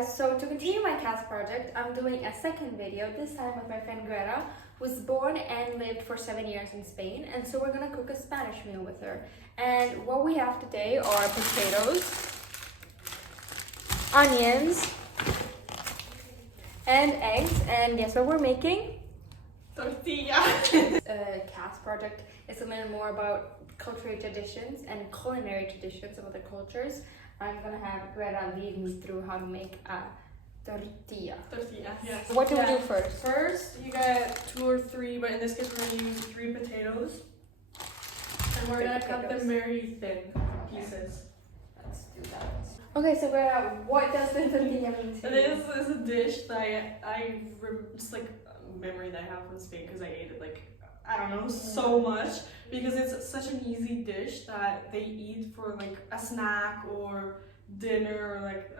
guys, so to continue my CAS project, I'm doing a second video, this time with my friend Greta, who was born and lived for 7 years in Spain, and so we're gonna cook a Spanish meal with her. And what we have today are potatoes, onions, and eggs, and guess what we're making? Tortilla. CAS project is to learn more about cultural traditions and culinary traditions of other cultures. I'm gonna have Greta lead me through how to make a tortilla. Tortilla, yes. What do we do first? First, you get 2 or 3, but in this case we're gonna use 3 potatoes. And we're gonna cut them very thin pieces. Let's do that. Okay, so Greta, what does the tortilla mean to you? This is a dish that just like a memory that I have from Spain because I ate it like, I don't know, so much, because it's such an easy dish that they eat for like a snack or dinner or like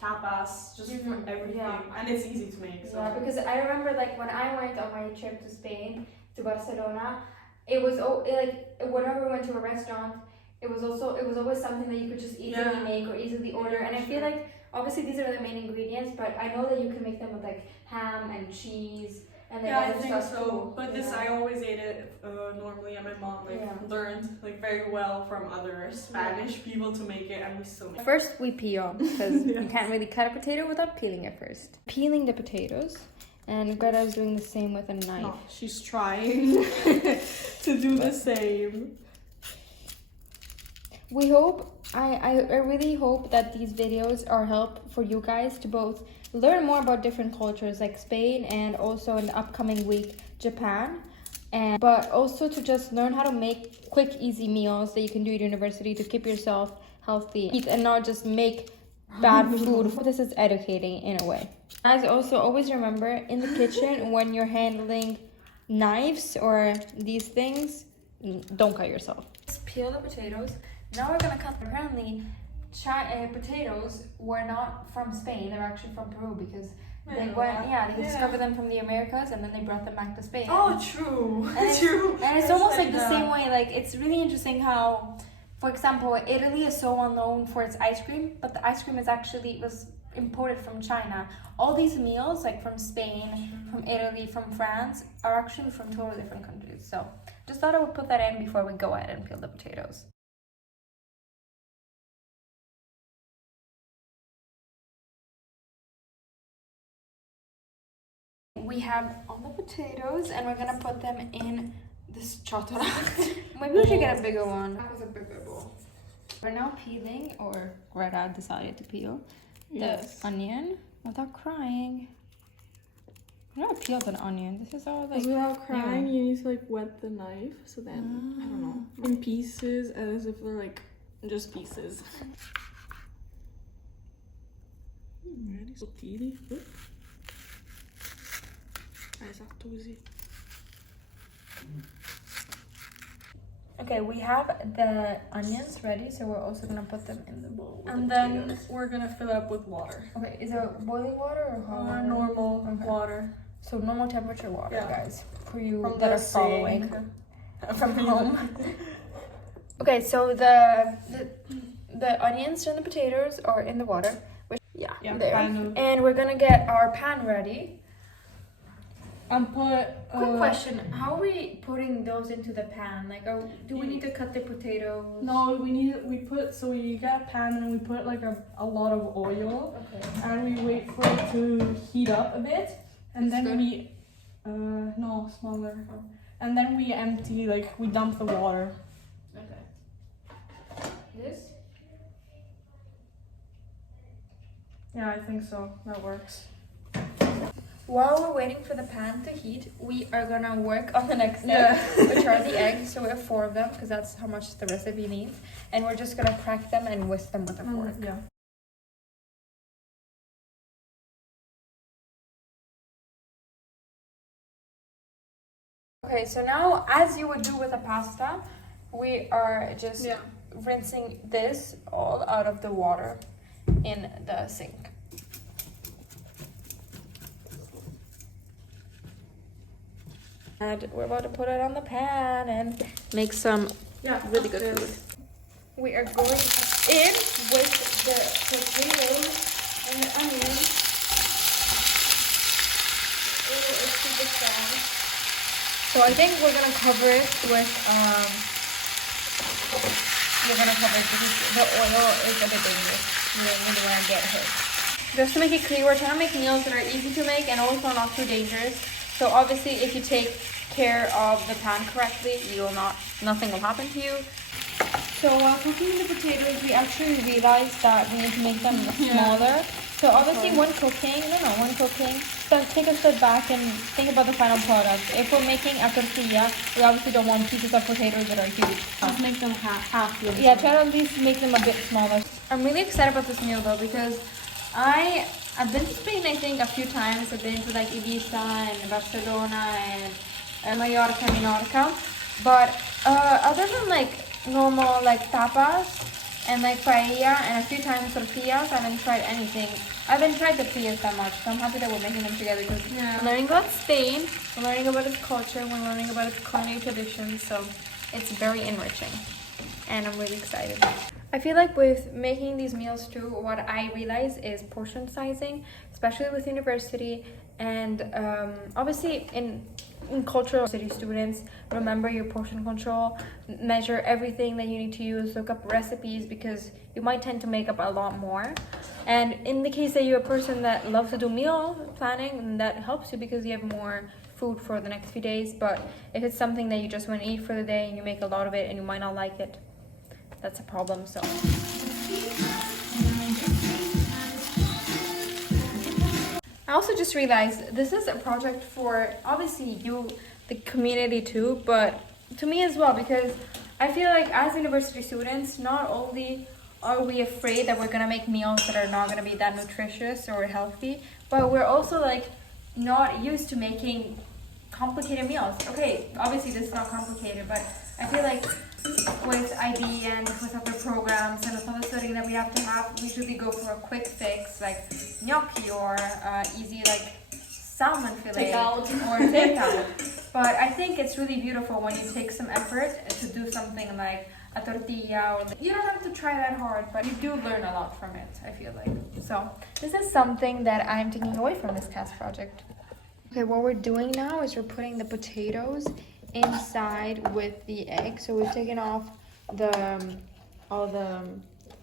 tapas, just for everything. Yeah. And it's easy to make. So. Yeah, because I remember like when I went on my trip to Spain, to Barcelona, it was like whenever we went to a restaurant, it was always something that you could just easily make or easily order. And I feel like obviously these are the main ingredients, but I know that you can make them with like ham and cheese. And yeah, I think so. Too. But this, I always ate it normally, and my mom learned like very well from other Spanish people to make it, and we still make it. First, we peel because you can't really cut a potato without peeling it first. Peeling the potatoes, and Greta is doing the same with a knife. No, she's trying to do the same. We hope, I really hope that these videos are help for you guys to both learn more about different cultures like Spain and also in the upcoming week, Japan. But also to just learn how to make quick, easy meals that you can do at university to keep yourself healthy and not just make bad food. This is educating in a way. Guys, also always remember in the kitchen when you're handling knives or these things, don't cut yourself. Just peel the potatoes. Now we're gonna cut. Apparently, potatoes were not from Spain. They're actually from Peru because they discovered them from the Americas and then they brought them back to Spain. Oh, true. And true. And it's almost like the same way. Like it's really interesting how, for example, Italy is so well known for its ice cream, but the ice cream was imported from China. All these meals, like from Spain, from Italy, from France, are actually from totally different countries. So just thought I would put that in before we go ahead and peel the potatoes. We have all the potatoes and we're gonna put them in this chotora. Maybe we should get a bigger one. That was a bigger bowl. We're now peeling, or Greta decided to peel, the onion without crying. I've never peeled an onion. This is all like... Without crying, you need to like wet the knife, so then, I don't know, in pieces as if they're like just pieces. Ready? Sottili. Okay, we have the onions ready, so we're also gonna put them in the bowl. And then we're gonna fill it up with water. Okay, is it boiling water or hot water? Normal water. So normal temperature water, guys, for you from that are following from home. Okay, so the onions and the potatoes are in the water. There. And we're gonna get our pan ready. Quick question, how are we putting those into the pan? Like, do we need to cut the potatoes? No, so we get a pan and we put like a lot of oil. Okay. And we wait for it to heat up a bit. And then smaller. And then we empty, like we dump the water. Okay. This? Yeah, I think so, that works. While we're waiting for the pan to heat, we are gonna work on the next step, which are the eggs. So we have 4 of them because that's how much the recipe needs. And we're just gonna crack them and whisk them with a fork. Yeah. Okay, so now, as you would do with a pasta, we are just rinsing this all out of the water in the sink. And we're about to put it on the pan and make some really good food. We are going in with the potatoes and the onions. So I think we're gonna cover it with because the oil is a bit dangerous. We don't really want to get hit. Just to make it clear, we're trying to make meals that are easy to make and also not too dangerous. So obviously, if you take care of the pan correctly, nothing will happen to you. So while cooking the potatoes, we actually realized that we need to make them smaller. So obviously when cooking, take a step back and think about the final product. If we're making a tortilla, we obviously don't want pieces of potatoes that are huge. Let's make them half. Yeah, try to at least make them a bit smaller. I'm really excited about this meal though because I've been to Spain I think a few times. I've been to like Ibiza and Barcelona and Mallorca, Minorca. But other than like normal like tapas and like paella and a few times tortillas, I haven't tried anything. I haven't tried tortillas that much, so I'm happy that we're making them together because we're learning about Spain, we're learning about its culture, we're learning about its culinary traditions, so it's very enriching and I'm really excited. I feel like with making these meals too, what I realize is portion sizing, especially with university and obviously in cultural city students, remember your portion control, measure everything that you need to use, look up recipes because you might tend to make up a lot more. And in the case that you're a person that loves to do meal planning, that helps you because you have more food for the next few days. But if it's something that you just want to eat for the day and you make a lot of it and you might not like it, that's a problem. So I also just realized this is a project for obviously you, the community too, but to me as well, because I feel like as university students, not only are we afraid that we're gonna make meals that are not gonna be that nutritious or healthy, but we're also like not used to making complicated meals. Okay, obviously this is not complicated, but I feel like with IB and with other programs and with other studying that we have to have, we usually go for a quick fix like gnocchi or easy like salmon fillet or takeout. But I think it's really beautiful when you take some effort to do something like a tortilla or you don't have to try that hard, but you do learn a lot from it, I feel like. So this is something that I'm taking away from this CAS project. Okay, what we're doing now is we're putting the potatoes inside with the egg. So we've taken off all the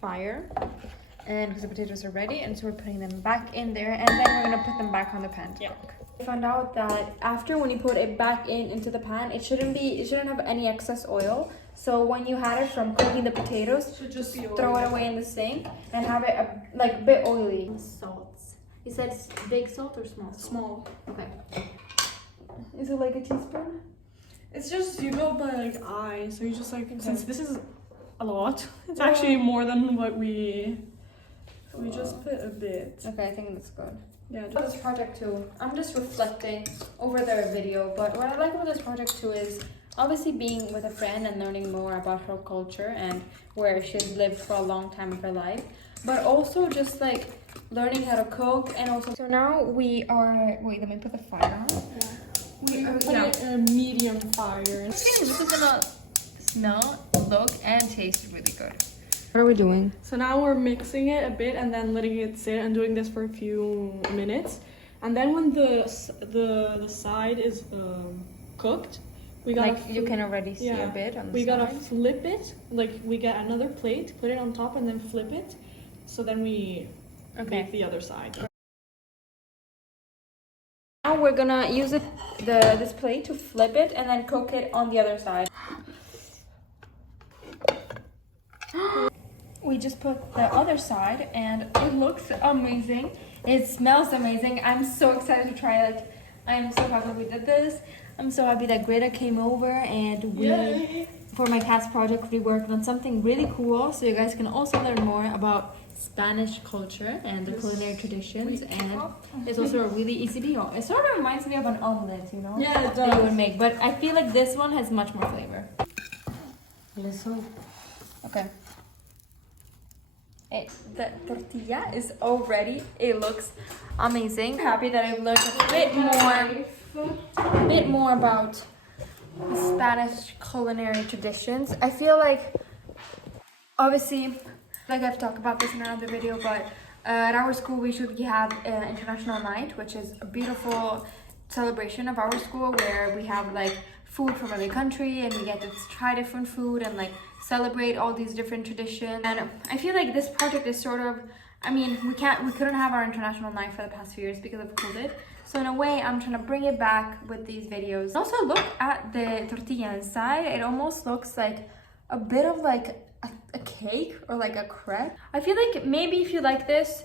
fire and because the potatoes are ready, and so we're putting them back in there and then we're gonna put them back on the pan to cook. I found out that after when you put it back into the pan, it shouldn't have any excess oil. So when you had it from cooking the potatoes, just throw it away in the sink and have it a bit oily. Salts. You said big salt or small salt? Small. Okay. Is it like a teaspoon? It's just, you go by like eye, so you just like, since this is a lot, it's actually more than what we just put a bit. Okay, I think that's good. Yeah. For this project too, I'm just reflecting over their video, but what I like about this project too is obviously being with a friend and learning more about her culture and where she's lived for a long time of her life, but also just like learning how to cook and also. So now we are, wait, let me put the fire on. Yeah. We are putting it in a medium fire. This is gonna smell, look, and taste really good. What are we doing? So now we're mixing it a bit and then letting it sit and doing this for a few minutes. And then when the side is cooked, we gotta you can already see a bit on the we side. gotta flip it. Like we get another plate, put it on top, and then flip it. So then we make the other side. Now we're gonna use this plate to flip it and then cook it on the other side. We just put the other side and it looks amazing. It smells amazing. I'm so excited to try it. I'm so happy we did this. I'm so happy that Greta came over and we, for my CAS project, we worked on something really cool so you guys can also learn more about Spanish culture and the culinary traditions, and it's also a really easy meal. It sort of reminds me of an omelette, you know? Yeah, it does. That you would make, but I feel like this one has much more flavor. Let's hope. Okay. The tortilla is all ready. It looks amazing. Happy that I've learned a bit more about Spanish culinary traditions. I feel like, obviously, like I've talked about this in another video, but at our school we should have International Night, which is a beautiful celebration of our school where we have like food from every country and we get to try different food and like celebrate all these different traditions. And I feel like this project is sort of, I mean, we couldn't have our international night for the past few years because of COVID. So in a way, I'm trying to bring it back with these videos. Also, look at the tortilla inside. It almost looks like a bit of like a cake or like a crepe. I feel like maybe if you like this,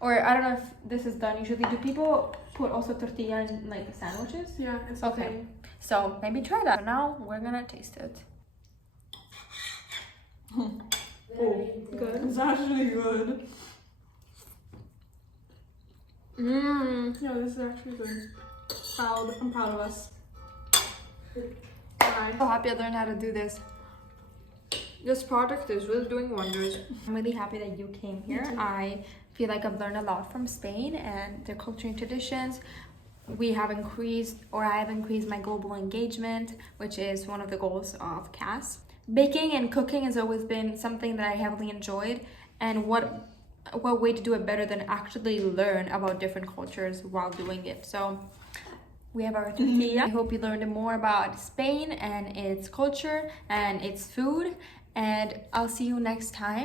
or I don't know if this is done usually, do people put also tortilla in like sandwiches? Yeah, it's okay. So maybe try that. So now we're gonna taste it. Oh, good. It's actually good. Yeah, this is actually good. I'm proud of us. I'm so happy I learned how to do this. This project is really doing wonders. I'm really happy that you came here. I feel like I've learned a lot from Spain and their culture and traditions. I have increased my global engagement, which is one of the goals of CAS. Baking and cooking has always been something that I heavily enjoyed, and what way to do it better than actually learn about different cultures while doing it. So we have our tortilla. I hope you learned more about Spain and its culture and its food, and I'll see you next time.